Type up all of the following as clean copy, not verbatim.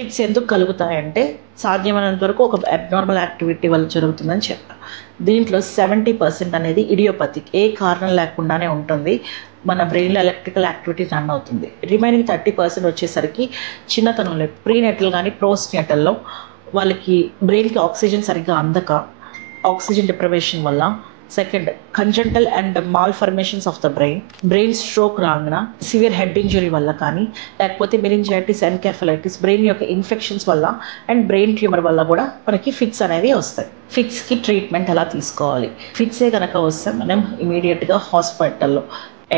Fits ఎందుకు కలుగుతాయంటే సాధ్యమైనంత వరకు ఒక అబ్నార్మల్ యాక్టివిటీ వల్ల జరుగుతుందని చెప్పాను. దీంట్లో 70% అనేది ఇడియోపతిక్, ఏ కారణం లేకుండానే ఉంటుంది. మన బ్రెయిన్లో ఎలక్ట్రికల్ యాక్టివిటీ రన్ అవుతుంది. రిమైనింగ్ 30% వచ్చేసరికి చిన్నతనంలో ప్రీనేటల్ కానీ పోస్ట్నేటల్లో వాళ్ళకి బ్రెయిన్కి ఆక్సిజన్ సరిగ్గా అందక, ఆక్సిజన్ డిప్రైవేషన్ వల్ల, second congenital and malformations of the brain stroke రాంగ్న, సివియర్ హెడ్ ఇంజరీ వల్ల కానీ, లేకపోతే మెనింజైటిస్, ఎన్కెఫలైటిస్, బ్రెయిన్ యొక్క ఇన్ఫెక్షన్స్ వల్ల అండ్ బ్రెయిన్ ట్యూమర్ వల్ల కూడా మనకి ఫిట్స్ అనేవి వస్తాయి. ఫిట్స్కి ట్రీట్మెంట్ ఎలా తీసుకోవాలి? ఫిట్సే కనుక వస్తే మనం ఇమీడియట్గా హాస్పిటల్లో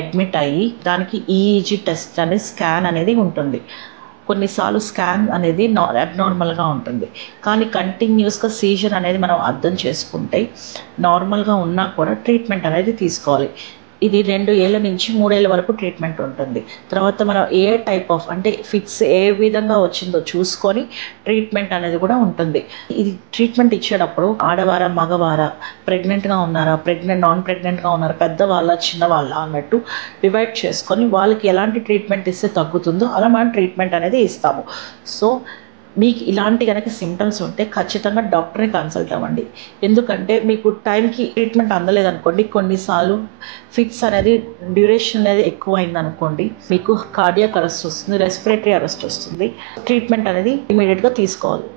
అడ్మిట్ అయ్యి దానికి ఈఈజీ టెస్ట్ అనే స్కాన్ అనేది ఉంటుంది. కొన్నిసార్లు స్కాన్ అనేది అబ్నార్మల్గా ఉంటుంది, కానీ కంటిన్యూస్గా సీజర్ అనేది మనం అర్థం చేసుకుంటే నార్మల్గా ఉన్నా కూడా ట్రీట్మెంట్ అనేది తీసుకోవాలి. ఇది 2 ఏళ్ళ నుంచి 3 ఏళ్ళ వరకు ట్రీట్మెంట్ ఉంటుంది. తర్వాత మనం ఏ టైప్ ఆఫ్ అంటే ఫిట్స్ ఏ విధంగా వచ్చిందో చూసుకొని ట్రీట్మెంట్ అనేది కూడా ఉంటుంది. ఇది ట్రీట్మెంట్ ఇచ్చేటప్పుడు ఆడవారా, మగవారా, ప్రెగ్నెంట్గా ఉన్నారా, నాన్ ప్రెగ్నెంట్గా ఉన్నారా, పెద్దవాళ్ళ, చిన్నవాళ్ళ అన్నట్టు డివైడ్ చేసుకొని వాళ్ళకి ఎలాంటి ట్రీట్మెంట్ ఇస్తే తగ్గుతుందో అలా మనం ట్రీట్మెంట్ అనేది ఇస్తాము. సో మీకు ఇలాంటి కనుక సిమ్టమ్స్ ఉంటే ఖచ్చితంగా డాక్టర్ని కన్సల్ట్ అవ్వండి. ఎందుకంటే మీకు టైంకి ట్రీట్మెంట్ అందలేదనుకోండి, కొన్నిసార్లు ఫిట్స్ అనేది డ్యూరేషన్ అనేది ఎక్కువ అయిందనుకోండి, మీకు కార్డియాక్ అరెస్ట్ వస్తుంది, రెస్పిరేటరీ అరెస్ట్ వస్తుంది. ట్రీట్మెంట్ అనేది ఇమీడియట్గా తీసుకోవాలి.